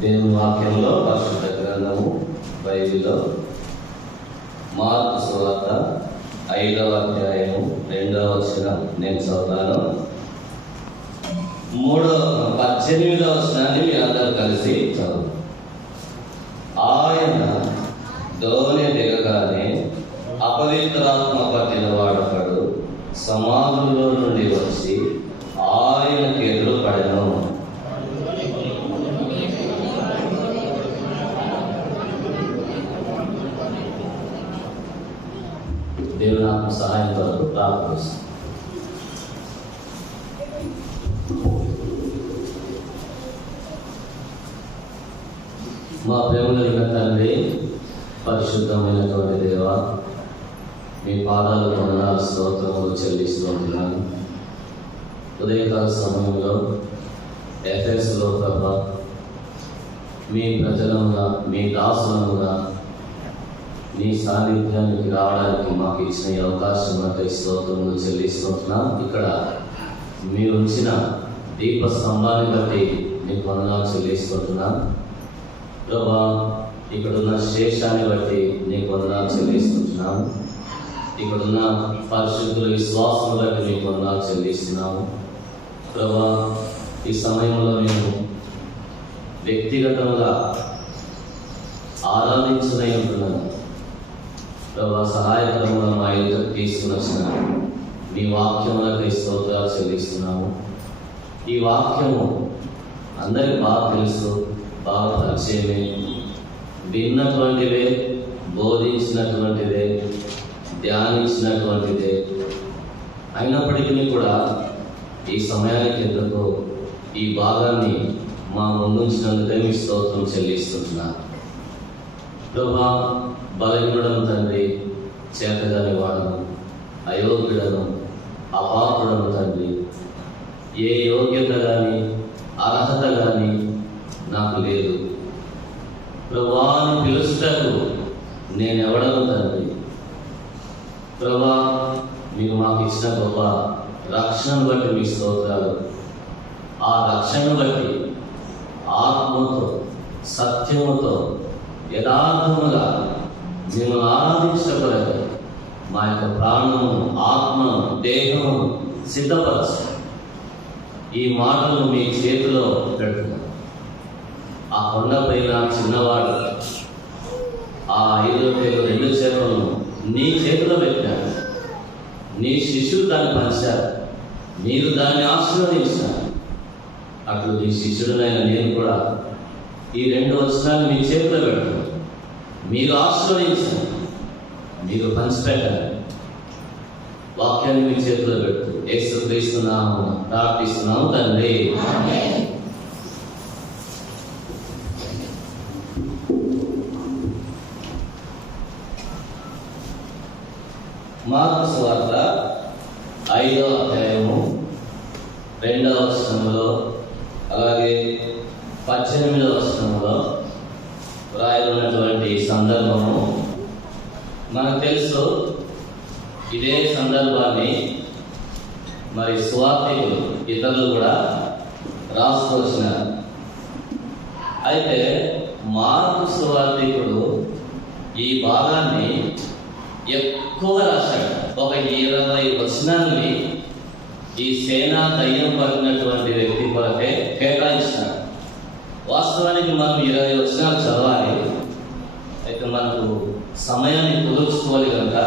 దేవుని వాక్యంలో పరిశుద్ధ గ్రంథము బైబిల్లో మార్కు సువార్త 5వ అధ్యాయము 2వ వచనం నేను చదువుతాను. 18వ వచనాన్ని మీరందరూ కలిసి చదువు. ఆయన దోణి దిగగానే అపవిత్రాత్మ పట్టిన వాడొకడు సమాధుల్లో నుండి వచ్చి ఆయనకు ఎదురు పడెను. దేవుని ఆత్మ సహాయం కొరకు ప్రార్థిస్తాం. మా ప్రేమ కలిగిన తండ్రి, పరిశుద్ధమైనటువంటి దేవ, మీ పాదాలు వందనాలు స్తోత్రములు చెల్లిస్తున్నాను. ఉదయకాల సమయంలో ఎఫెస్లో ప్రభా మీ ప్రజలముగా, మీ దాసులముగా నీ సాన్నిధ్యానికి రావడానికి మాకు ఇచ్చిన ఈ అవకాశం బట్టి స్తోత్రములు చెల్లిస్తున్నాం. ఇక్కడ మీరు ఉంచిన దీప స్తంభాన్ని బట్టి మీకు వందనాలు చెల్లిస్తున్నాం. ప్రభా ఇక్కడున్న శేషాన్ని బట్టి నీకు వందనాలు చెల్లిస్తున్నాము. ఇక్కడున్న పరిశుద్ధుల విశ్వాసం బట్టి నీకు వందనాలు చెల్లిస్తున్నాము. ప్రభా ఈ సమయంలో మేము వ్యక్తిగతంగా ఆరాధించదై ఉంటున్నాను. ప్రభా సహాయకరంగా మా ఎదురు తీసుకుని వచ్చిన మీ వాక్యములకై స్తోత్రాలు చెల్లిస్తున్నాము. ఈ వాక్యము అందరికి బాగా తెలుసు, బాగా పరిచయమే, విన్నటువంటిదే, బోధించినటువంటిదే, ధ్యానించినటువంటిదే. అయినప్పటికీ కూడా ఈ సమయానికి ఎందుకు ఈ భాగాన్ని మా ముందుంచినందుకే మీ స్తోత్రం చెల్లిస్తున్నాను. ప్రభా బలహీనుడను తండ్రి, చేతగాని వాడను, అయోగ్యుడను, అపాత్రుడను తండ్రి. ఏ యోగ్యత కానీ అర్హత కానీ నాకు లేదు. ప్రభువాని పిలుస్తకు నేనెవడను తండ్రి. ప్రభా మీరు మాకు ఇచ్చిన గొప్ప రక్షణను బట్టి మీ స్తోత్రాలు. ఆ రక్షణను బట్టి ఆత్మతో, సత్యముతో, యథార్థముగా మిమ్మల్ని ఆరాధించబడదు మా యొక్క ప్రాణము, ఆత్మను, దేహము సిద్ధపరచు. ఈ మాటలు మీ చేతిలో పెడుతున్నాను. ఆ కొండపైన చిన్నవాడు ఆ 5 రొట్టెలు 2 చేపలను నీ చేతిలో పెట్టాడు. నీ శిష్యుడు దాన్ని పంచారు, మీరు దాన్ని ఆశీర్వదించారు. అట్లు నీ శిష్యుడునైన నేను కూడా ఈ 2 వచనాలు మీ చేతిలో పెడతాను. మీరు ఆశీర్వదించారు, మీరు పంచిపెట్టారు. వాక్యాన్ని మీ చేతిలో పెట్టు. యేసుక్రీస్తు నామమున ప్రార్థిస్తున్నాము తండ్రి. మార్కు సువార్త 5వ అధ్యాయము 2వ వచనంలో అలాగే 18వ వచనంలో రాయబడినటువంటి సందర్భము మనకు తెలుసు. ఇదే సందర్భాన్ని మరి సువార్తికులు ఇతరులు కూడా రాసుకొచ్చినారు. అయితే మార్కు సువార్తికుడు ఈ భాగాన్ని ఎక్కువ రాశాడు. ఒక 20 వచనాల్ని ఈ సేనా దయ్యం పడినటువంటి వ్యక్తి కొరకే కేటాయించినాడు. వాస్తవానికి మనం 20 వచనాలు చదవాలి. అయితే మనకు సమయాన్ని కుదుర్చుకోవాలి కనుక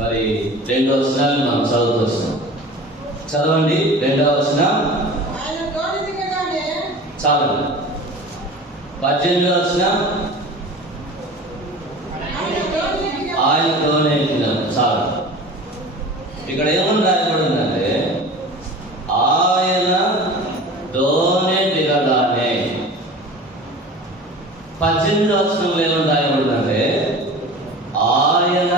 మరి 2 వచనాలు మనం చదువుతూ వచ్చినాం. చదవండి 2వ వచనం చాలండి. 18వ వచనం ఆయనతోనే చాలు. ఇక్కడ ఏమని రాయబడిందంటే ఆయన దోణి దిగగానే. 18వ వచనంలో ఏమని రాయబడిందంటే ఆయన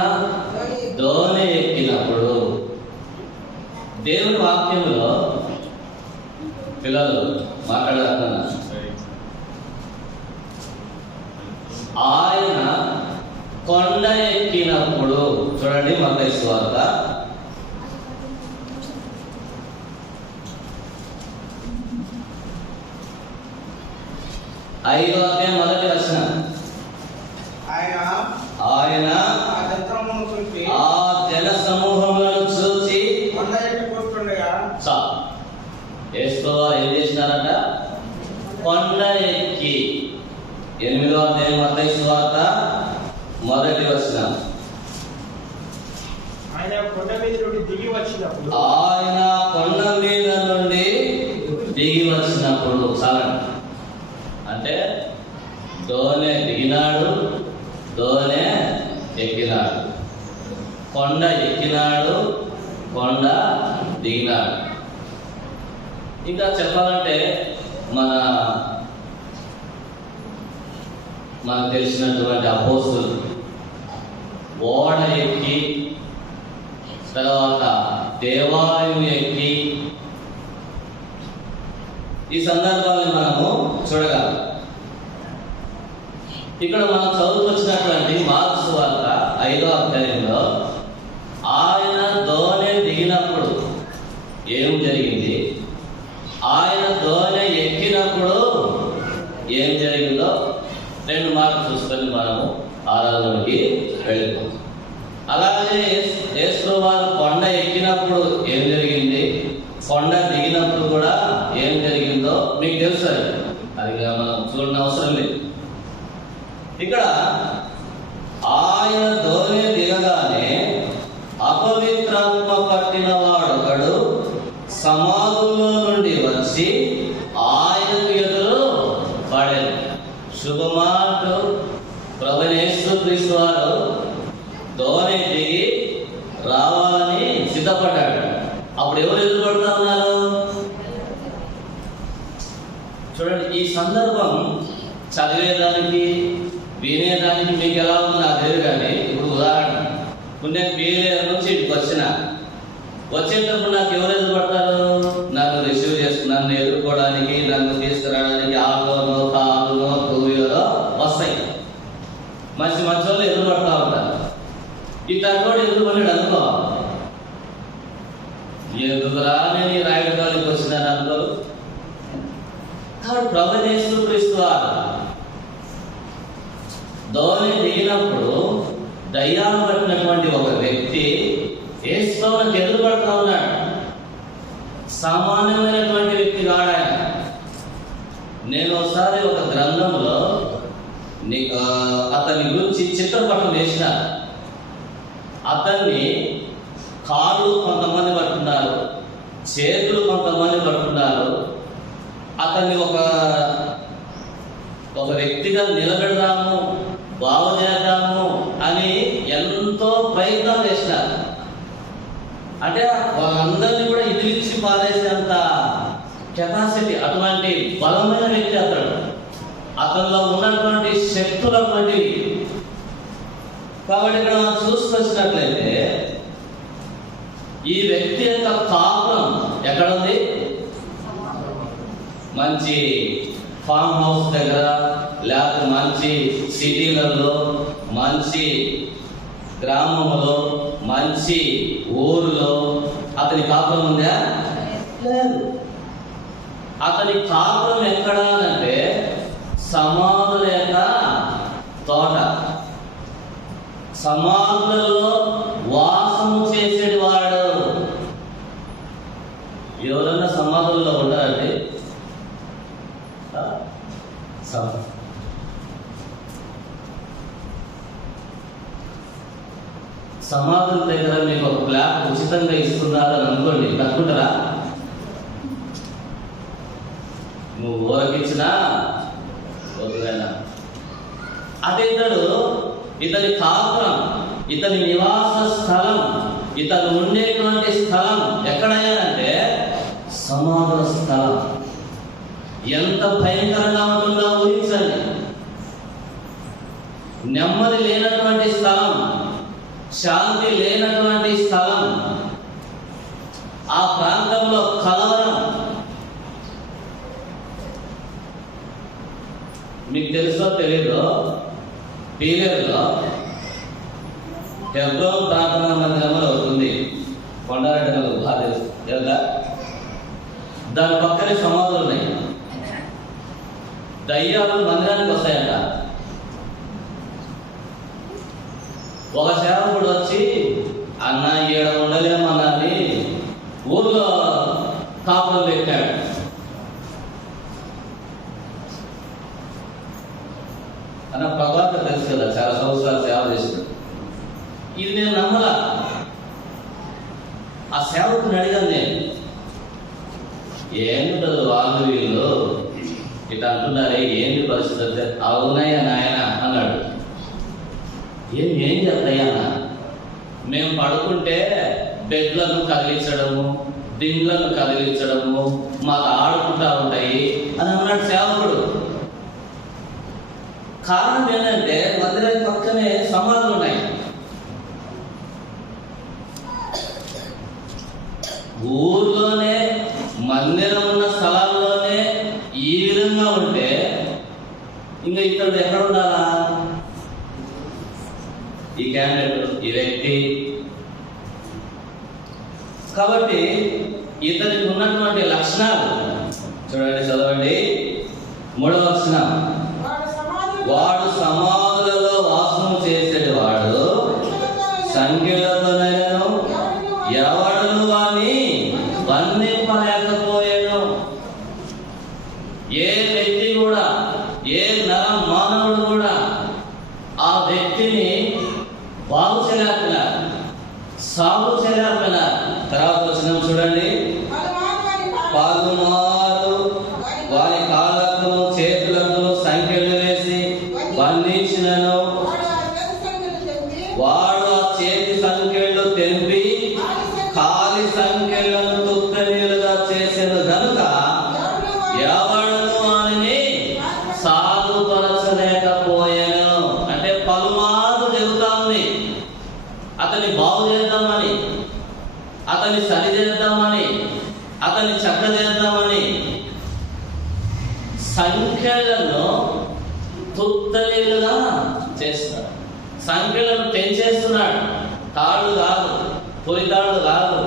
దోణి ఎక్కినప్పుడు. దేవుని వాక్యంలో పిల్లలు మాట్లాడుతున్నారు. ఆయన కొండ ఎక్కినప్పుడు. చూడండి మత్తయి సువార్త 5వ అధ్యాయం 1వ వచనం. ఆయన ఆ జన సమూహములను చూసి యేసువారు ఏం చేసినారట? కొండ ఎక్కి. 8వ అధ్యాయం మత్తయి సువార్త 1వ వచనం. ఆయన కొండ మీద నుండి దిగి వచ్చినప్పుడు చాలండి. అంటే దోనె దిగినాడు, దోనె ఎక్కినాడు, కొండ ఎక్కినాడు, కొండ దిగినాడు. ఇంకా చెప్పాలంటే మనకు తెలిసినటువంటి అపోస్తులు ఓడ ఎక్కి, తర్వాత దేవాలయం ఎక్కి, ఈ సందర్భాన్ని మనము చూడగలం. ఇక్కడ మనం చదువుకొచ్చినటువంటి మార్కు సువార్త 5వ అధ్యాయంలో ఆయన దోనె దిగినప్పుడు ఏం జరిగింది, ఆయన దోనె ఎక్కినప్పుడు ఏం జరిగిందో 2 మార్కులు చూసుకొని మనము ఆరాధనకి వెళ్ళిపోతాం. అలాగే యేసువారు కొండ ఎక్కినప్పుడు ఏం జరిగింది, కొండ దిగినప్పుడు కూడా ఏం జరిగిందో మీకు తెలుసు. అది మనం చూడని అవసరం లేదు. ఇక్కడ ఆయన దోనె దిగగానే అపవిత్రాత్మ పట్టిన వాడొకడు సమాధుల్లో నుండి వచ్చి ఆయనకు ఎదురు పడేది. శుభమార్డు ప్రభువైన యేసుక్రీస్తు వారు దోనె దిగి రావాలని సిద్ధపడ్డాడు. అప్పుడు ఎవరు ఎదురుపడుతూ ఉన్నారు? చూడండి, ఈ సందర్భం చదివేదానికి వినేదానికి మీకు ఎలా ఉంది నాకు తెలియదు. కానీ ఇప్పుడు ఉదాహరణ, నేను బీఏ నుంచి ఇక్కడికి వచ్చేటప్పుడు నాకు ఎవరు ఎదురుపడతారు? నన్ను రిసీవ్ నన్ను ఎదుర్కోవడానికి, నన్ను తీసుకురావడానికి ఆటోనో, కారునో, టూ వీలరో వస్తాయి. మంచి వాళ్ళు ఎదురుపడతా ఉంటారు. ఈ తగ్గోడు ఎదురుపడ్డాడు అనుకో, ఎదుగురా నేను రాయడానికి వచ్చినాను అనుకో. కాబట్టి ప్రభువైన యేసుక్రీస్తు వారు దోనె దిగినప్పుడు దయ్యాలు పట్టినటువంటి ఒక వ్యక్తి యేసుకి ఎదురుపడుతూ ఉన్నాడు. సామాన్యమైనటువంటి వ్యక్తి కాడు ఆయన. నేను ఒకసారి ఒక గ్రంథంలో అతని గురించి చిత్రపటం వేసిన. అతన్ని కాళ్ళు కొంతమంది పట్టున్నారు, చేతులు కొంతమంది పట్టున్నారు. అతన్ని ఒక వ్యక్తిగా నిలబెడదాము, బాగు చేద్దాము అని ఎంతో ప్రయత్నం చేసినారు. అంటే వాళ్ళందరినీ కూడా ఇదిలిచ్చి పారేసేంత కెపాసిటీ, అటువంటి బలమైన వ్యక్తి అతనిలో ఉన్నటువంటి శక్తులు అటువంటివి. కాబట్టి ఇక్కడ మనం చూసుకొచ్చినట్లయితే ఈ వ్యక్తి యొక్క కాపురం ఎక్కడుంది? మంచి ఫామ్ హౌస్ దగ్గర, లేకపోతే మంచి సిటీలలో, మంచి గ్రామంలో, మంచి ఊరిలో అతని కాపురం ఉందా? లేదు. అతని కాపురం ఎక్కడ అంటే సమాధుల యొక్క తోట, సమాధులలో వాసము చేసేది వాడు. ఎవరన్నా సమాధుల్లో ఉంటారండి? సమాధుల దగ్గర మీకు ఒక ప్లాట్ ఉచితంగా ఇస్తున్నారని అనుకోండి, కట్టుకుంటారా? నువ్వు ఊరకిచ్చినా వద్దులైనా. అదే ఇతని కాపురం, ఇతని నివాస స్థలం, ఇతను ఉండేటువంటి స్థలం ఎక్కడయ్యానంటే సమాధుల స్థలం. ఎంత భయంకరంగా ఉంటుందో ఊహించండి. నెమ్మది లేనటువంటి స్థలం, శాంతి లేనటువంటి స్థలం, ఆ ప్రాంతంలో కలవరం. మీకు తెలుసో తెలీదో, పీలేరులో హెబ్రోన్ ప్రార్థనా మందిరంలో అవుతుంది. కొండారెడ్డి బాగా తెలుసు కదా. దాని పక్కనే సమాధులు ఉన్నాయి. దయ్యాలు మందిరానికి వస్తాయంట. ఒక సేవకుడు వచ్చి, అన్న ఈడ ఉండలేమన్నాని ఊర్లో కాపురం పెట్టాడు. అన్న ప్రభాకర్ తెలుసు కదా, చాలా సంవత్సరాలు సేవ చేశాడు. ఇది నేను నమ్మలా. ఆ సేవకుని అడిగాను నేను, ఏంటి బ్రదర్ వాళ్ళు వీళ్ళు ఇట్లా అంటున్నారే, ఏంటి పరిస్థితి అంటే, అవునయ్యా నాయన అన్నాడు. ఏం చెప్తాయ్యా అన్న, మేము పడుకుంటే బెడ్లను కదిలించడము, దిండ్లను కదిలించడము మాకు ఆడుకుంటా ఉంటాయి అని అన్నాడు సేవకుడు. కారణం ఏంటంటే మందిరం పక్కనే సమాధులు ఉన్నాయి. ఊర్లోనే మందిరం ఉన్న స్థలాల్లోనే ఈ విధంగా ఉంటే ఇంకా ఇక్కడ ఎక్కడ ఉండాలా? ఈ క్యాండిడేట్, ఈ వ్యక్తి. కాబట్టి ఇతనికి ఉన్నటువంటి లక్షణాలు చూడండి, చదవండి 3వ లక్షణం. వాడు సమాధులలో వాసన చేసేవాడు, సంఖ్యలతోనైనను ఎవడను వాని బంధింపలేకపోయాను. ఏ వ్యక్తి కూడా, ఏ నర మానవుడు కూడా ఆ వ్యక్తిని బాగు చేయలేకపోయినారు, సాగు చేయలేకపోయినారు. తర్వాత వచనం చూడండి, పలుమారు వారి కాళ్ళకు చేతులకు సంఖ్యలు వేసి బంధించినను వాడు ఆ చేతి సంఖ్యలు తెంపి కాలి సంఖ్యలను తుత్తనీలుగా చేసేది కనుక ఎవడను వారిని సాధుపరచలేకపోయాను. అంటే పలుమార్లు జరుగుతా ఉంది. అతన్ని బాగు చేద్దామని, అతన్ని సరి చేద్దామని, అతన్ని చక్క చేద్దామని సంఖ్యలను తుత్తనీలుగా చేస్తున్నాడు. సంఖ్యలను పెంచేస్తున్నాడు. తాళ్ళు కాదు, పొలితాళ్ళు కాదు,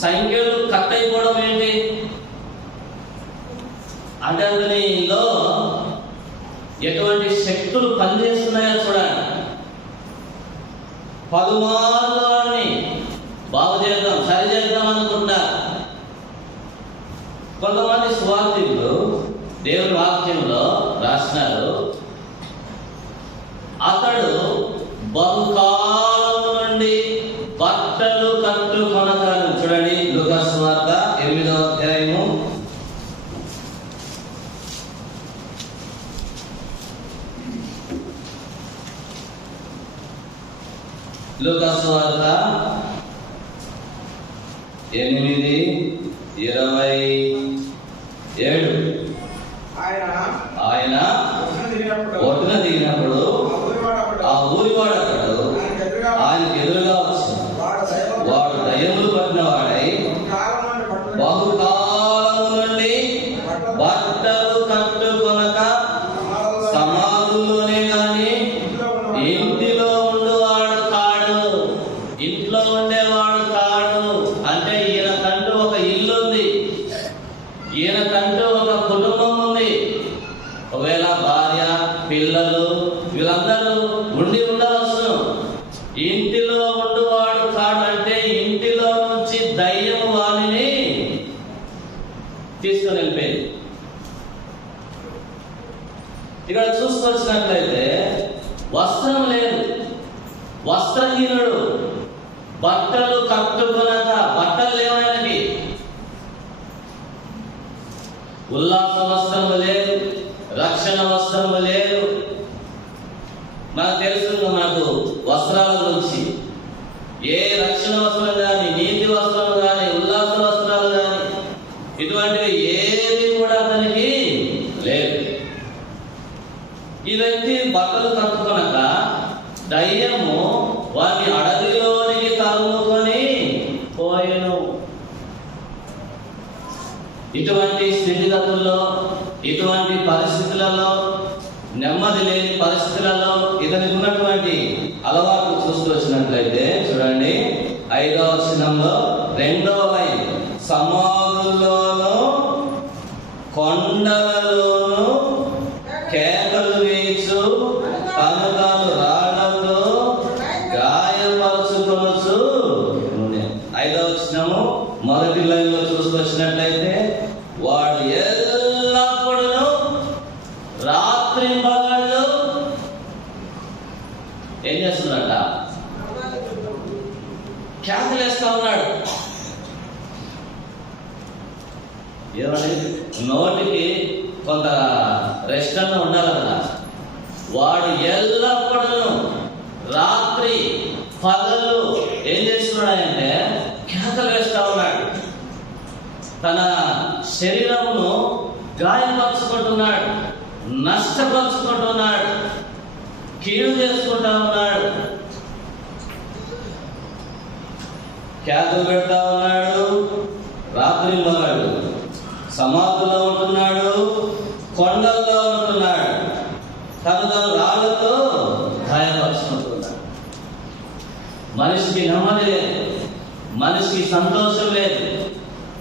సంఖ్యలు కట్ అయిపోవడం ఏంటి అంటే అతనిలో ఎటువంటి శక్తులు పనిచేస్తున్నాయో చూడండి. పలుమార్లు వాడిని బాగు చేద్దాం, సరి చేద్దాం అనుకుంటారు. కొంతమంది సువార్థికులు దేవుని వాక్యంలో రాసినారు, అతడు బహుకాలం నుండి బట్టలు కట్టుకొనగలను. చూడండి, లూకా సువార్త 8వ అధ్యాయము 8:27. ఆయన ఒడ్డున దిగినప్పుడు ఆ ఊరివాడొకడు ఆయనకు ఎదురుగా వచ్చింది. వాడు దయ్యములు పట్టిన వాడై బహుకాలం నుండి బట్టలు కట్టుకొనక సమాధుల్లోనే గాని ఇంటిలో ఉండేవాడు కాడు. ఇంట్లో ఉండేవాడు కాడు అంటే ఈయనకంటూ ఒక ఇల్లు ఉంది, ఈయనకంటూ ఒక కుటుంబం ఉంది. ఒకవేళ భార్య, పిల్లలు వీళ్ళందరూ ఉండి ఉండవచ్చును. ఇంటిలో ఉండువాడు కాడంటే ఇంటిలో నుంచి దయ్యం వాణిని తీసుకొని వెళ్ళిపోయింది. ఇక్కడ చూసుకొచ్చినట్లయితే వస్త్రం లేదు, వస్త్రహీనుడు, బట్టలు కట్టుకున్నాక బట్టలు లేవు ఆయనకి, ఉల్లాస వస్త్రము లేదు, రక్షణ వస్త్రము లేదు. మనకు తెలుసు మనకు వస్త్రాల గురించి, ఏ రక్షణ వస్త్రం కానీ, నీతి వస్త్రం కానీ, ఉల్లాస వస్త్రాలు కానీ ఇటువంటివి ఏవి కూడా అతనికి లేదు. ఈ వ్యక్తి బట్టలు కట్టుకున్నాక దయ్యము వారిని అడవిలోనికి తరుముకొని పోయెను. ఇటువంటి స్థితిగతుల్లో, ఇటువంటి పరిస్థితులలో, నెమ్మది లేని పరిస్థితులలో ఇతనికి ఉన్నటువంటి అలవాటు చూస్తూ వచ్చినట్లయితే చూడండి 5వ వచనంలో 2వ లైన్, సమాధుల్లోనూ కొండలలోను కేకలు వేయచ్చు, కనుకలు రాళ్లతో గాయపరచుకొనొచ్చు. 5వ వచనము మొదటి లైన్లో చూసుకొచ్చినట్లయితే, వాడు ఎల్లప్పుడూ రాత్రి పగళ్ళు ఏం చేస్తున్నాడ? కేకలేస్తా ఉన్నాడు. ఏమండి, నోటికి కొంత రెస్ట్ అన్న ఉండాలి కదా. వాడు ఎల్లప్పుడూ రాత్రి పగలు ఏం చేస్తున్నాడంటే కేకలు వేస్తా ఉన్నాడు. తన శరీరమును గాయపరుచుకుంటున్నాడు, నష్టపరుచుకుంటున్నాడు, కీడు చేసుకుంటా ఉన్నాడు, కేకలు పెడతా ఉన్నాడు. రాత్రి మొదలు సమాధుల్లో ఉంటున్నాడు, కొండల్లో ఉంటున్నాడు, తను రాళ్లతో గాయపరుచుకుంటున్నాడు. మనిషికి నెమ్మది లేదు, మనిషికి సంతోషం లేదు,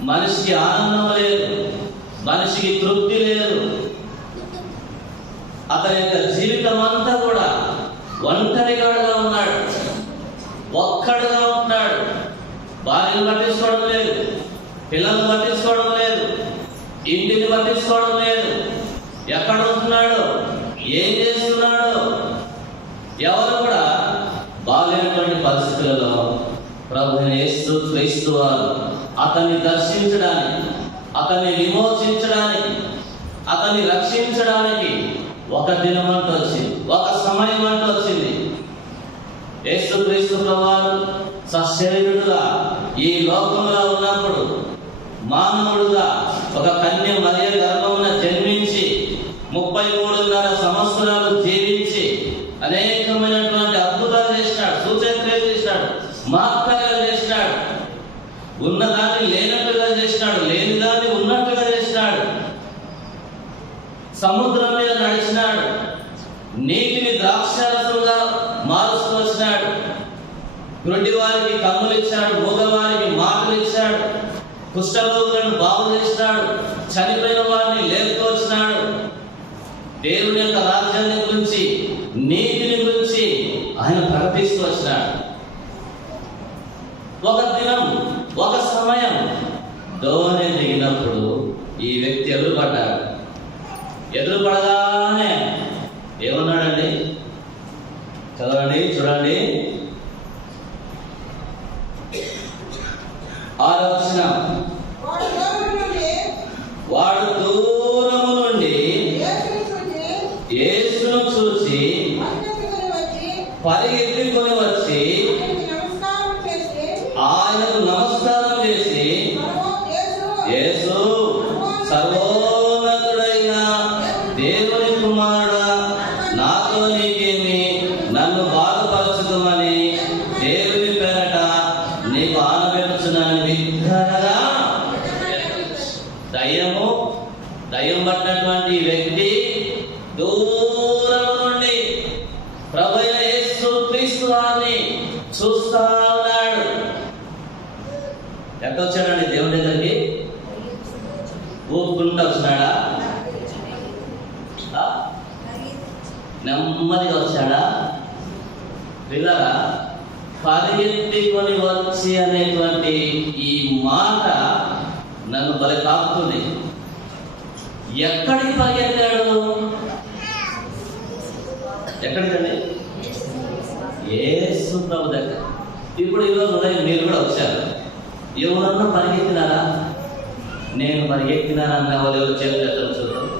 మనిషికి ఆనందం లేదు, మనిషికి తృప్తి లేదు. అతని యొక్క జీవితం అంతా కూడా ఒంటరిగాడుగా ఉన్నాడు, ఒక్కడుగా ఉన్నాడు. భార్యను పట్టించుకోవడం లేదు, పిల్లలను పట్టించుకోవడం లేదు, ఇంటిని పట్టించుకోవడం లేదు. ఎక్కడ ఉంటున్నాడు, ఏం చేస్తున్నాడు, ఎవరు కూడా బాగలేనటువంటి పరిస్థితులలో ప్రభువైన యేసు క్రీస్తు వారు అతన్ని దర్శించడానికి, అతన్ని విమోచించడానికి, అతన్ని రక్షించడానికి ఒక దినం అంటూ వచ్చింది, ఒక సమయం అంటూ వచ్చింది. యేసు క్రీస్తు ప్రభువారు సశరీరుడుగా ఈ లోకంలో ఉన్నప్పుడు, మానవుడుగా ఒక కన్య మరియ గర్భమున జన్మించి 33.5 సంవత్సరాలు జీవించి అనేకమైనటువంటి అద్భుతాలు చేసినాడు, సూచక్రియలు చేసినాడు, మహత్కార్యాలు చేసినాడు. ఉన్నదాన్ని లేనట్టుగా చేసినాడు, లేని దాన్ని ఉన్నట్టుగా చేసినాడు. సముద్రం మీద నడిచినాడు, నీటిని ద్రాక్షారసంగా మారుస్తూ వచ్చినాడు. గుడ్డి వారికి కన్నులు ఇచ్చాడు, మూగవారికి మాటలు ఇచ్చాడు, కుష్ఠరోగులను బాగు చేసినాడు, చనిపోయిన వారిని లేపుకొచ్చినాడు. దేవుని యొక్క రాజ్యాన్ని గురించి, నీతిని గురించి ఆయన ప్రకటిస్తూ వచ్చినాడు. ఒక దినం, ఒక సమయం దోణి దిగినప్పుడు ఈ వ్యక్తి ఎదురుపడ్డాడు. ఎదురుపడగానే ఏమన్నాడండి? చదవండి, చూడండి. 6వ వచనం, వాడు దూరము నుండి యేసును చూసి పరిగెత్తుకొని వచ్చి ఆయనకు నమస్కారం చేసి, యేసు, సర్వోన్నతుడైన దేవుని కుమారుడా, నాతో నీకేమి, నన్ను బాధపరచుకోమని దేవుని పేరట నీకు ఆనబెట్టుచున్నాను బిగ్గరగా. దయ్యం పట్టినటువంటి వ్యక్తి దూరం నుండి ప్రభువైన యేసు క్రీస్తు వారిని చూస్తా ఉన్నాడు. ఎట్టొచ్చాడండి దేవుని దగ్గరికి? ఊపుకుంటూ వచ్చినాడా? నెమ్మదిగా వచ్చాడా? పిల్లరా, పరిగెత్తుకొని వచ్చి అనేటువంటి ఈ మాట నన్ను భలే తాకుతుంది. ఎక్కడికి పరిగెత్తాడు? ఎక్కడికండి? యేసు ప్రభు దగ్గర. ఇప్పుడు ఈరోజు ఉదయం మీరు కూడా వచ్చారు. ఎవరన్నా పరిగెత్తినారా? నేను పరిగెత్తినానన్న వాళ్ళు ఎవరు చేతులు చూద్దాం.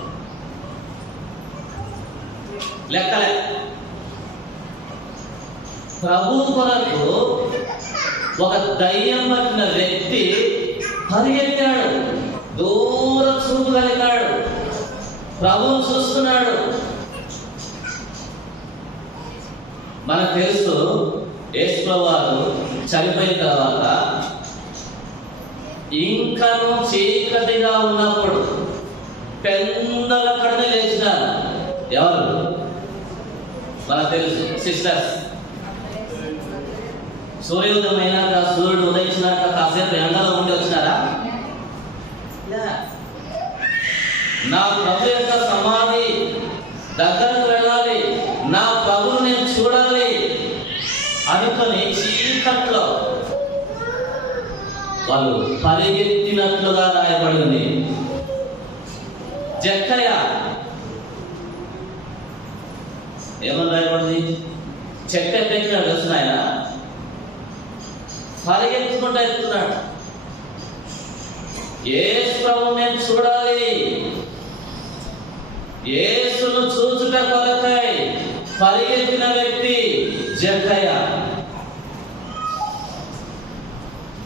లెక్కలే. ప్రభు కొరకు ఒక దయ్యం పట్టిన వ్యక్తి పరిగెత్తాడు, దూర చూపు కలిగాడు, ప్రభువు చూస్తున్నాడు. మనకు తెలుసు, యేసు ప్రభువారు చనిపోయిన తర్వాత ఇంకను చీకటిగా ఉన్నప్పుడు పెందలక్కడనే లేచినారు. ఎవరు? మనకు తెలుసు, సిస్టర్స్. సూర్యోదయం అయినాక, సూర్యుడు ఉదయించినాక కాసేపు ఎండలో ఉండి వచ్చినారా? నా ప్రభు యొక్క సమాధి దగ్గరకు వెళ్ళాలి, నా ప్రభువు నేను చూడాలి అనుకొని చీకట్లో వాళ్ళు పరిగెత్తినట్లుగా రాయబడింది. జక్కయ్య ఏమని రాయబడింది? చెక్క ఎక్కడ వస్తున్నాయ పరిగెత్తుకుంటా ఎత్తున్నాడు. యేసు ప్రభువు నేను చూడాలి, యేసును చూచుట కొరకై పరిగెత్తిన వ్యక్తి జక్కయ్య.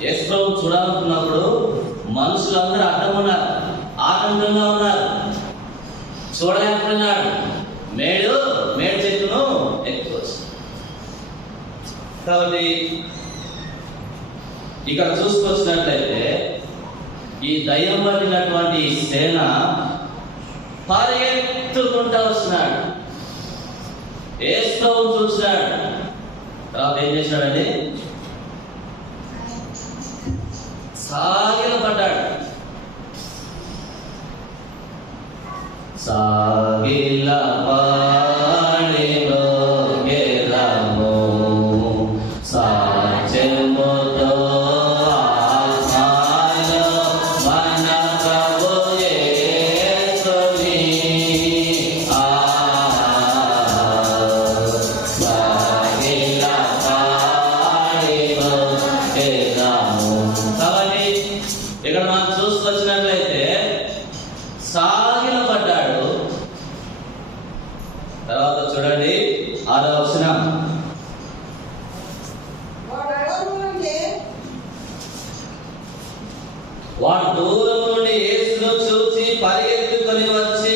యేసు ప్రభు చూడాలనుకున్నప్పుడు మనుషులందరూ అడ్డం ఉన్నారు, ఆనందంగా ఉన్నారు, చూడలేకపోయినాడు. మేడు చెట్టును ఎక్కువచ్చు. కాబట్టి ఇక్కడ చూసుకొచ్చినట్లయితే ఈ దయ్యం పట్టినటువంటి సేన పరిగెత్తుకుంటూ వస్తున్నాడు. యేసు ప్రభువు చూసినాడు. తర్వాత ఏం చేసినాడండి? సాగిలపడ్డాడు. సాగిలపడెను గెలము సాచెముతో ఆత్మలో మన ప్రభు యేసుని సాగిలపడెను గెలము. కాబట్టి ఇక్కడ మనం చూసుకొచ్చినట్లయితే సాగిలపడ్డాడు. తర్వాత చూడండి 6వ వచనం. వాడు దూరం నుండి యేసును చూసి పరిగెత్తుకొని వచ్చి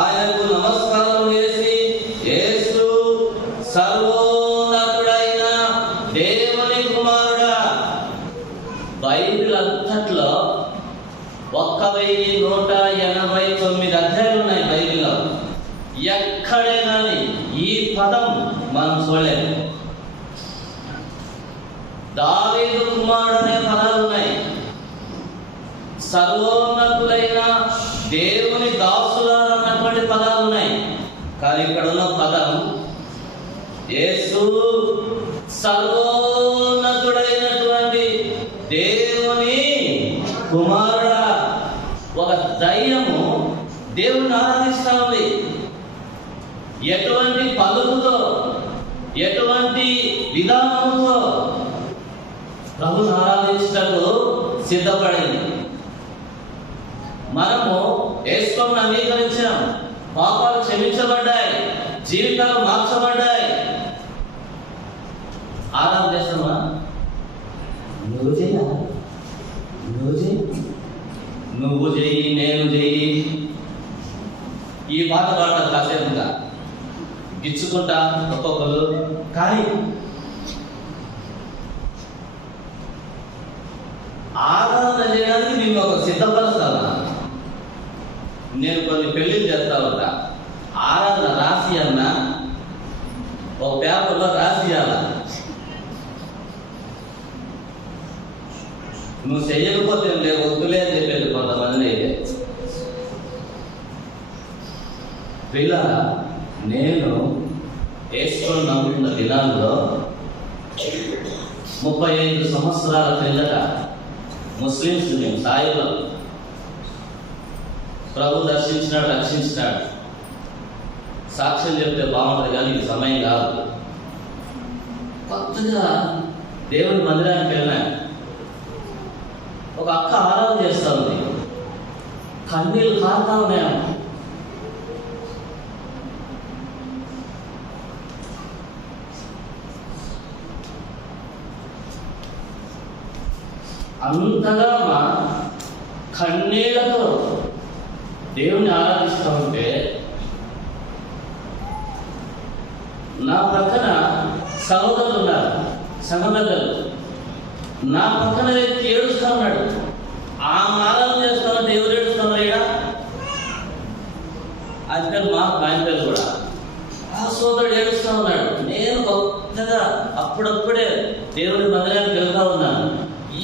ఆయనకు నమస్కారం చేసి, యేసు సర్వోన్నతుడైన దేవుని కుమారుడా. బైబిల్ అంతట్లో 1189 అధ్యాయాలు ఉన్నాయి బైబిల్లో. ఎక్కడే కానీ ఈ పదం మనం చూడలేము. దావీదు కుమారుడు అనే పదాలు ఉన్నాయి, సర్వోన్నతులైన దేవుని దాసులారు అన్నటువంటి పదాలు ఉన్నాయి. కానీ ఇక్కడ ఉన్న పదం యేసు సర్వోన్నతుడైనటువంటి దేవుని కుమారుడా. ఒక దయ్యము దేవుని ఆరాధిస్తా ఉంది. ఎటువంటి పలుకుతో, ఎటువంటి విధానంతో ప్రభుని ఆరాధించటకు సిద్ధపడింది. మనము యేసును అంగీకరించాం, పాపాలు క్షమించబడ్డాయి, జీవితాలు మార్చబడ్డాయి. ఆరాధన చేస్తామా? నువ్వు చేయాలి, నువ్వు చెయ్యి, నేను చెయ్యి. ఈ పాట పాడతారు కాసేపుగా, గిచ్చుకుంటా ఒక్కొక్కరు. కానీ ఆరాధన చేయడానికి నేను ఒక సిద్ధపరుస్తాను. నేను కొన్ని పెళ్లిళ్ళు చేస్తా ఉంటా. ఆరాధన రాసి అన్న ఒక పేపర్లో రాసి ఇవ్వాల. నువ్వు చెయ్యకపోతే లేదు, వద్దులే అని చెప్పేది కొంతమంది. అయితే పిల్ల నేను వేసుకొని నమ్ముతున్న దినాల్లో 35 సంవత్సరాల క్రిందట ముస్లిమ్స్ మేము సాయిలో ప్రభు దర్శించినాడు, రక్షించినాడు. సాక్ష్యం చెప్తే బాగుంటుంది కానీ ఇది సమయం కాదు. కొత్తగా దేవుని మందిరానికి వెళ్ళినాను. ఒక అక్క ఆరాధన చేస్తా ఉంది, కన్నీళ్ళు కారుతా ఉన్నాయా. అంతగా మా కన్నీళ్లతో దేవుని ఆరాధిస్తూ ఉంటే నా పక్కన సహోదరులు ఉన్నారు, సంఘపెద్దలు. నా పక్కన వ్యక్తి ఏడుస్తా ఉన్నాడు. ఆ ఆరాధన చేస్తున్న దేవుడు ఏడుస్తున్నాడు. ఇక్కడ అది పేరు మా ఆయన పేరు కూడా. ఆ సోదరుడు ఏడుస్తా ఉన్నాడు. నేను కొత్తగా అప్పుడప్పుడే దేవుని మందిరానికి వెళ్తా ఉన్నాను.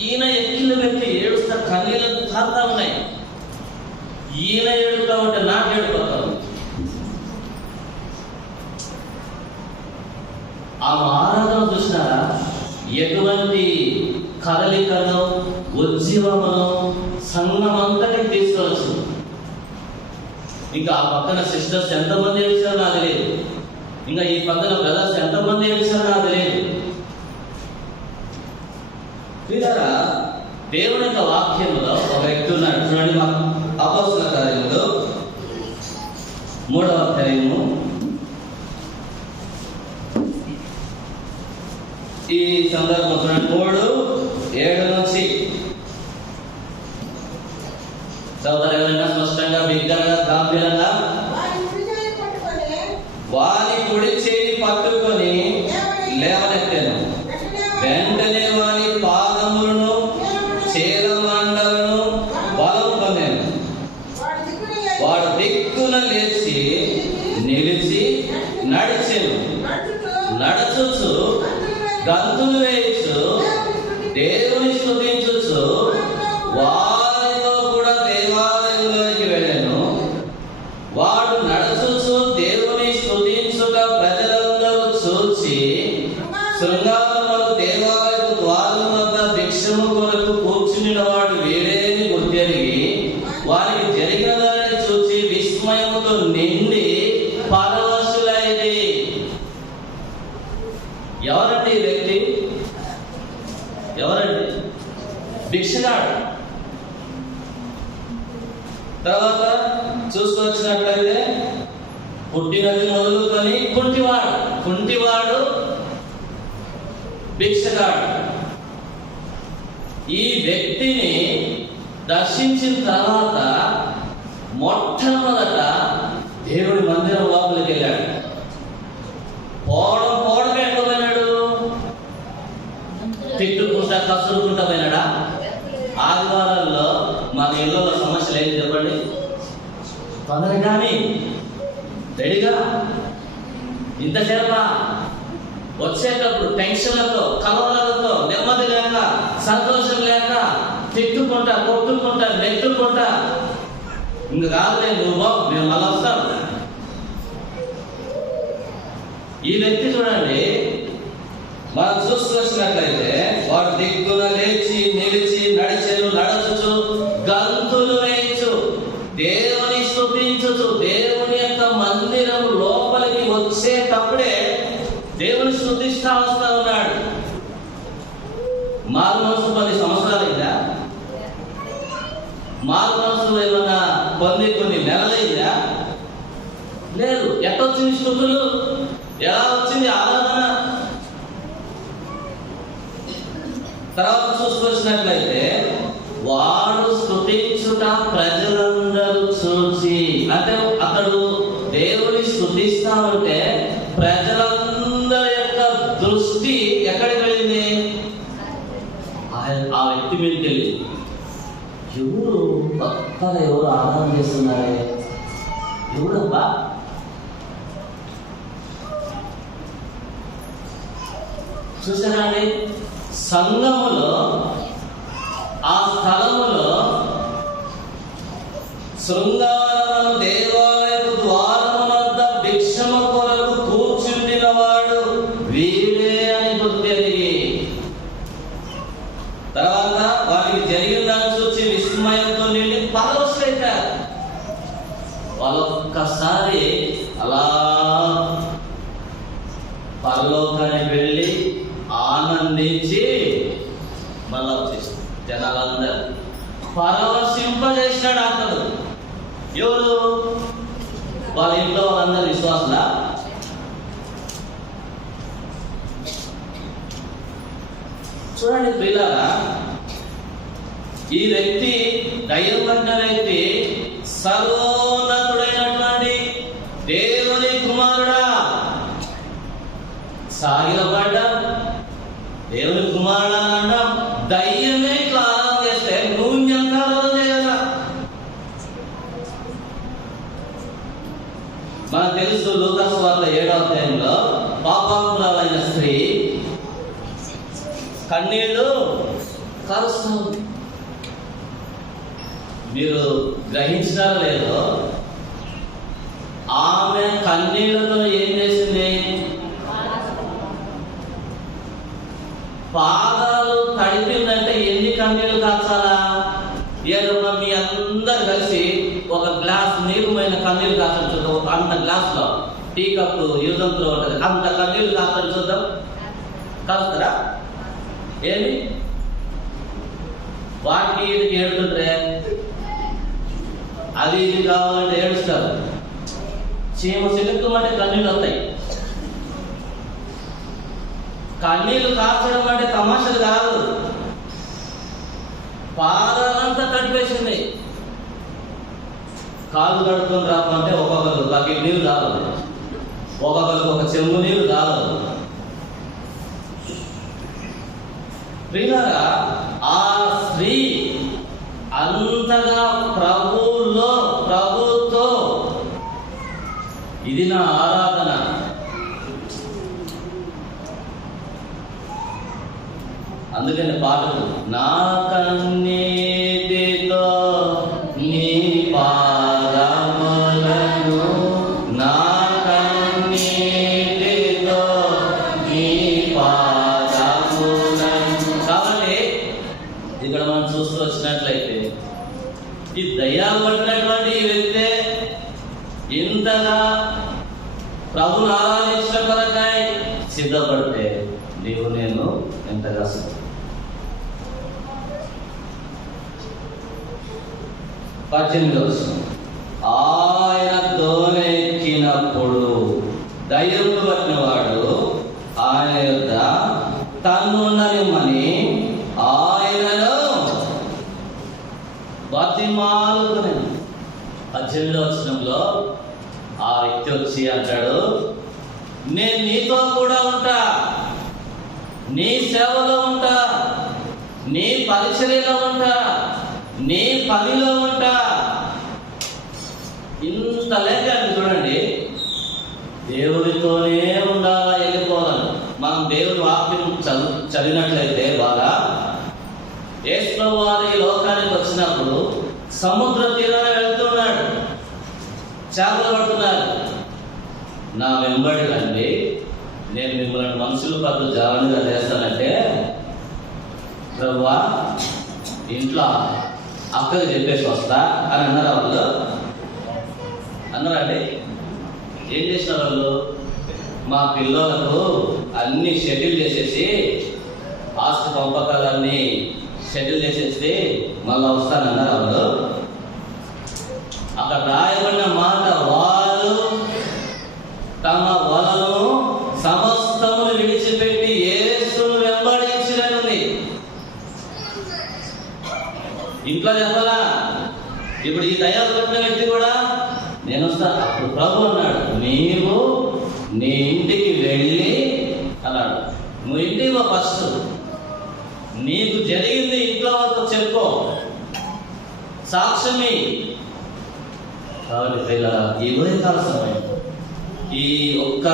ఈయన ఎక్కిళ్ళు పెట్టి ఏడుస్తా, కన్నీళ్ళు కారుతా ఉన్నాయి. ఈయన ఏడుపుతా ఉంటే నాకు ఏడుపుతా ఉంది. ఆ ఆరాధన చూసినారా ఎటువంటి కదలికను ఉజ్జీవమును సంఘం అంతటికి తీసుకోవచ్చు. ఇంకా ఆ పక్కన సిస్టర్స్ ఎంతమంది ఏడ్చారో నాకు తెలియదు, ఇంకా ఈ పక్కన బ్రదర్స్ ఎంతమంది ఏడ్చారో నాకు తెలియదు. చూసారా దేవుని యొక్క వాక్యంలో ఒక వ్యక్తి ఉన్నాడు. చూడండి, మా అపోస్తల కార్యములు 3వ అధ్యాయము ఈ సందర్భం 3:7 నుంచి చదవగలరా? స్పష్టంగా, బిగ్గరగా, గాంభీర్యంగా. వాని కుడి చేయి పట్టుకొని లేవనెత్తాను. వెంటనే వాని పాదములను చేలమండలను బలం పొందాను. వాడు దిక్కున లేచి నిలిచి నడుచుచు గంతులు వేయచ్చు, దేవుని స్తుతించుచు వారితో కూడా దేవాలయంలోకి వెళ్ళాను. వాడు నడుచుచు దేవుని స్తుతించుగా ప్రజలందరూ చూచి శృంగారములు దేవాలయపు ద్వారం వద్ద భిక్షము కొరకు కూర్చుని వాడు వీడేని గుర్తెరిగి వారికి జరిగినదాన్ని చూచి విస్మయముతో నిండి పరవశులైంది. ఎవరండి ఈ వ్యక్తి? ఎవరండి? భిక్షగాడు. తర్వాత చూసుకొచ్చినట్లయితే పుట్టినది మొదలుకొని కుంటివాడు భిక్షగాడు. ఈ వ్యక్తిని దర్శించిన తర్వాత మొట్టమొదట దేవుడి మందిరం లోపలికి వెళ్ళాడు. పోవడం ఎక్కడ పోయినాడు? తిట్టుకుంటా కసురుకుంటా పోయినాడా? ఆదివారాల్లో మన ఇళ్ళలో సమస్యలు ఏంటి చెప్పండి? తొందరగాని రెడీగా ఇంతసేపా వచ్చేటప్పుడు టెన్షన్లతో, కలవరాలతో, నెమ్మది లేక, సంతోషం లేక, తిట్టుకుంటా, కొట్టుకుంటా, నెట్టుకుంటా, ఇంక కాదులే నువ్వు మేము మళ్ళీ వస్తాం. ఈ వ్యక్తి చూడండి, మనం చూసుకొచ్చినట్లయితే వాడు దిక్కున లేచి నిలిచి నడుచుచు గంతులు వేయచ్చు, దేవుని స్తుతించుచు, దేవుని యొక్క మందిరం లోపలికి వచ్చేటప్పుడే దేవుని స్తుతిస్తా వస్తా ఉన్నాడు. మారు మనసు 10 సంవత్సరాలైందా? మారు మనసు ఏమన్నా కొన్ని నెలలైందా? లేదు. ఎట్టొచ్చింది స్తుతులు? ఎలా వచ్చింది ఆరాధన? తర్వాత చూసుకొచ్చినట్లయితే వాడు స్తుతించుట ప్రజలందరూ చూసి, అంటే అతడు దేవుని స్తుతిస్తా ఉంటే ప్రజలందరి యొక్క దృష్టి ఎక్కడికి వెళ్ళింది? ఆ వ్యక్తి మీదకి వెళ్ళింది. ఎవరు ఆరాధన చేస్తున్నారే, ఎవరబ్బా? చూసారా అండి, సంఘములో ఆ స్థలములో శృంగారములు దేవాలయపు ద్వారము వద్ద భిక్షము కొరకు కూర్చుండినవాడు వీడే అని గుర్తెరిగి, తర్వాత వారికి జరిగిన దాన్ని చూసి విస్మయంతో నిండి పరవశులైతారు. వాళ్ళొక్కసారి అలా పరలోకానికి వెళ్ళి ఆనందించి మళ్ళా వచ్చేసి జనాలందరూ పరవశింపజేసినాడు. అతడు ఎవరు? వాళ్ళ ఇంట్లో వాళ్ళందరూ విశ్వాసులా? చూడండి ప్రియులారా, ఈ వ్యక్తి, దయ్యం పట్టిన వ్యక్తి సర్వోన్నతుడైనటువంటి దేవుని కుమారుడా, సాగిలపడ్డ దేవుని కుమారుడు అంట. దయ్యమే కాలం చేస్తే నువ్వు ఎంత చేయాలా? మనకు తెలుసు, లూకా సువార్త 7వ అధ్యాయంలో పాపాత్మురాలైన స్త్రీ కన్నీళ్లు కారుస్తుంది. మీరు గ్రహించారో లేదో, ఆమె కన్నీళ్లతో ఏం చేసింది? పాదాలు తడిపిందంటే ఎన్ని కన్నీళ్లు కాచాలా? ఏదో మీ అందరు కలిసి ఒక గ్లాస్ నీరుమైన కన్నీళ్లు కాచని చూద్దాం. అంత గ్లాస్ లో టీ కప్పు యూజంతో ఉంటుంది, అంత కన్నీళ్లు కాచని చూద్దాం. కాస్తారా? ఏమి వాటికి ఇది ఏడుతుంటే అది ఇది కావాలంటే ఏడుస్తారు. చీమ సిలుక్కుమంటే కన్నీళ్ళు వస్తాయి. కన్నీళ్లు కాచడం అంటే తమాషలు కాదు. పాదాలంతా తడిపేసింది. కాళ్ళు కడుక్కొని రాకుంటే ఒక్కొక్కరు బకెట్ నీళ్ళు రాలేదు, ఒక్కొక్కరికి ఒక చెంబు నీళ్ళు రాలేదు. ప్రియులారా, ఆ స్త్రీ అంతగా ప్రభుతో ఇది నా ఆరాధన. అందుకని పాటలు నా కన్నీటితో నీ పాదములను, నా కన్నీటితో నీ పాదములను. కాబట్టి ఇక్కడ మనం చూస్తూ వచ్చినట్లయితే ఈ దయ్యాలు పట్టినటువంటి ఈ వ్యక్తే ఇంతగా ప్రభుని ఆరాధించడం కొరకై సిద్ధపడితే నీవు నేను ఎంతగా 18వ వచనం, ఆయన దోనెక్కినప్పుడు దయ్యం పట్టిన వాడు ఆయన యొద్ద తన్నుండనిమ్మని ఆయనను బతిమాలుకుని. 18వ వచనంలో ఆ వ్యక్తి వచ్చి అంటాడు, నేను నీతో కూడా ఉంటా, నీ సేవలో ఉంటా, నీ పరిచర్యలో ఉంటా, నీ పనిలో ఉంటా. ఇంత లేక చూడండి, దేవుడితోనే ఉండాలా, వెళ్ళిపోవాలి. మనం దేవుని వాక్యం చదివినట్లయితే బాగా, యేసు వారు ఈ లోకానికి వచ్చినప్పుడు సముద్ర తీరాన వెళ్తున్నాడు, చేపలు పడుతున్నారు. నా వెంబడి రండి, నేను మిమ్మల్ని మనుషుల పట్ల జాగ్రత్తగా చేస్తానంటే, ప్రభువా ఇంట్లో అక్కకి చెప్పేసి వస్తా అని అన్నారు వాళ్ళు. అన్నారండి. ఏం చేసినారు వాళ్ళు? మా పిల్లలకు అన్ని షెడ్యూల్ చేసేసి, ఆస్తి పంపకాలన్నీ షెడ్యూల్ చేసేసి మళ్ళీ వస్తానన్నారు వాళ్ళు. అక్కడ రాయబడిన మాట, వారు తమ వలను సమస్తమును విడిచిపెట్టి యేసును వెంబడించినది. ఇంట్లో చెప్పాలా? ఇప్పుడు ఈ దయ్యాలు పట్టిన వ్యక్తి కూడా నేను వస్తా. అప్పుడు ప్రభు అన్నాడు, నీవు నీ ఇంటికి వెళ్ళి అన్నాడు. నువ్వు ఇంటికి ఫస్ట్ నీకు జరిగింది ఇంట్లో వరకు చెప్పు, సాక్ష్యమి. కాబట్టి ఈ ఉదయకాల సమయం ఈ ఒక్క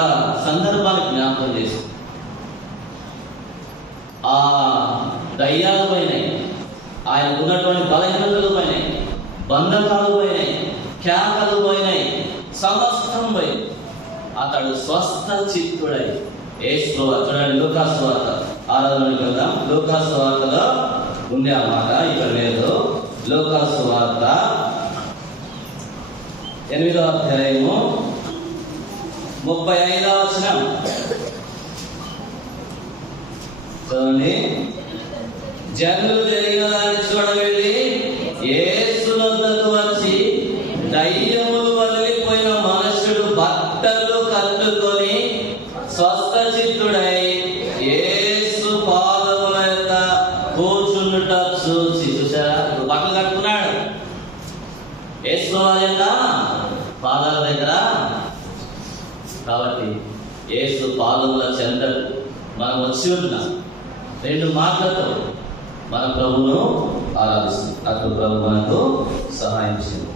సందర్భాన్ని జ్ఞాపకం చేసి, ఆ దయ్యాలు పోయినాయి, ఆయనకు ఉన్నటువంటి బలహీనతలు పోయినాయి, బంధకాలు పోయినాయి, కేకలు పోయినాయి, సమస్తం పోయింది. అతడు స్వస్థ చిత్తుడై యేసు చూడండి, లూకాసు వార్త 6వ వెళ్దాం. లూకాసు వార్తలో ఉండే ఆ మాట ఇక్కడ లేదు. లూకాసు వార్త 8వ అధ్యాయము 35వ వచనం చూడండి. జనులు జరిగిన దాన్ని చూడవెళ్ళి యేసు వద్దకు వచ్చి, దయ్యములు వదిలిపోయిన మనుషుడు బట్టలు కట్టుకొని స్వస్థ చిత్తుడై యేసు పాదముల యొక్క కూర్చుండుట చూసి, చూసారా, బట్టలు కట్టుకున్నాడు యేసు పాదాల దగ్గర. కాబట్టి యేసు పాదముల చెంతకు మనం వచ్చి ఉన్నాం. 2 మాటలతో మన ప్రభువును ఆరాధిస్తుంది. అప్పుడు ప్రభు మనకు సహాయం చేయండి.